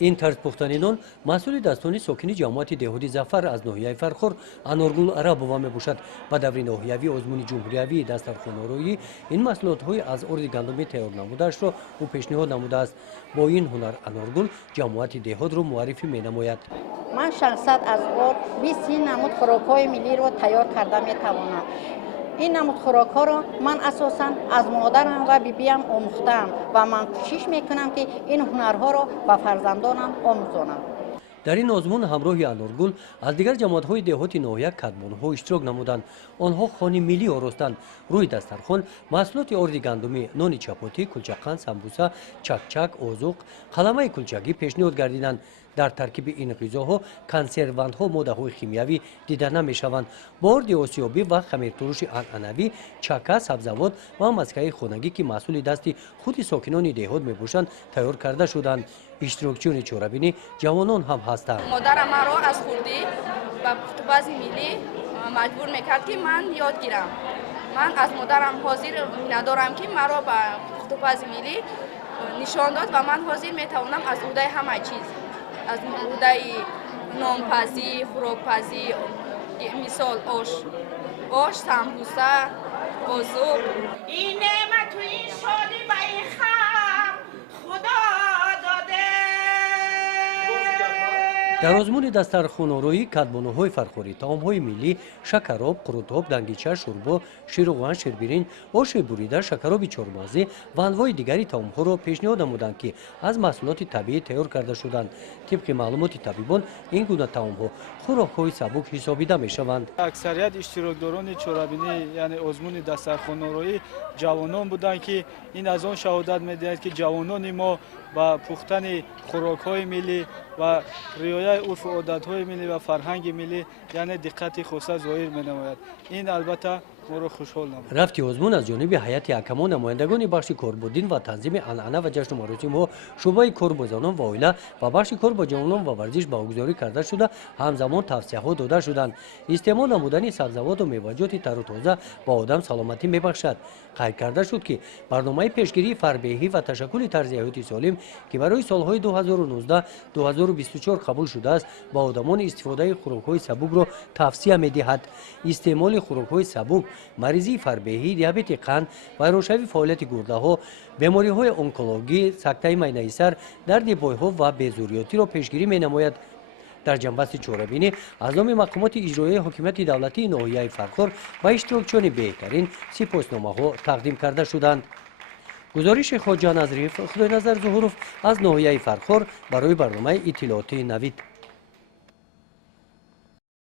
این طرز پختنینان مسئول دستانی ساکنی جماعت دهودی ظفر از ناحیه فرخور انارگل عرب وام باشد. با دور ناحیوی آزمون جمهوریوی دسترخوان‌آرایی این محصولات‌های از ارز گندمی تیار نموده‌اش را او پیشنهاد نموده است. با این هنر انارگل جماعت دهود را معرفی می‌نماید. من شخصا از ارز 20 نمود خوراک‌های ملی را تیار کرده می‌توانم. این نمود خوراک‌ها را من اساساً از مادرم و بیبیم آموختم و من کوشش می‌کنم که این هنرها را به فرزندانم آموزانم. در این آزمون همراه انارگل از دیگر جماعت‌های دهاتی ناحیه کدمان‌ها اشتراک نمودند. آنها خوانی ملی آراستند. روی دسترخوان محصولات ارز گندمی، نان چپاتی، کلچه، سمبوسه، چکچک، آذوق، قلمه کلچگی پیشنهاد گردیدند. در ترکیب این غذاها کنسروانت‌ها ماده‌های شیمیایی دیده نمی‌شوند. با ارز آسیابی و خمیرترش عنعنوی، چکه، سبزیجات و مسکه خانگی که محصول دستی خود ساکنان دهات می‌باشند تیار کرده شدند. اشتراکچیان چهاربینی جوانان هم هستند. مادرم مرا از خردی و پخت‌وپز ملی مجبور میکرد که من یاد گیرم. من از مادرم حاضر ندارم که مرا به پخت‌وپز ملی نشان داد و من حاضر میتوانم از اودای همه چیز، از اودای نانپزی، خوراکپزی، مثال آش، سمبوسه، آذوق. این نعمت و این شادی به این خم خدا داده. در آزمون دسترخوان‌آرایی کدبانوهای فرخوری، طعام‌های ملی، شکراب، قروت‌آب، دنگیچه، شوربا، شیروان، شیربرنج، آش بریده، شکراب چهاربازی و انواع دیگری طعام‌ها را پیشنهاد نمودند که از محصولات طبیعی تیار کرده شدند. طبق معلومات طبیبان این گونه طعام‌ها خوراک‌های سبک حسابیده می‌شوند. اکثریت اشتراکداران چهاربینی یعنی آزمون دسترخوان‌آرایی جوانان بودند که این از آن شهادت می‌دهند که جوانان ما با پختن خوراک‌های ملی و رعایت عرف و عادت‌های ملی و فرهنگ ملی یعنی دقت خاصه ظاهر می‌نماید. این البته ما را خوشحال نمود. رفت آزمون از جانب هیئت حکما، نمایندگان بخش کاربردین و تنظیم عنعنه و جشن و مراسم‌ها، شعبه کار با زنان و عائله و بخش کار با جوانان و ورزش برگزاری کرده شده. همزمان توصیه‌ها داده شدند. استعمال نمودن سبزیجات و میوه‌جات تر و تازه با آدم سلامتی میبخشد. قید کرده شد که برنامه پیشگیری فربهی و تشکل طرز حیات سالم که برای سالهای 2019-2024 قبول شده است با آدمان استفاده خوراک‌های سبک را توصیه می‌دهد. استعمال خوراک‌های سبک مریضی فربهی، دیابت قند، ویرانشوی فعالیت گرده‌ها، بیماری‌های онکولوژی، سکته معده سر، درد پای‌ها و بیزوریاتی را پیشگیری می‌نماید. در جنبست چهاربینی اعضای مقامات اجرایی حکومت دولتی ناحیه فرخور و اشتراکچیان بهترین سپاسنامه‌ها تقدیم کرده شدند. گزارش خواجه نظریف خدای نظر ظهورов از ناحیه فرخور برای برنامه اطلاعاتی نوید.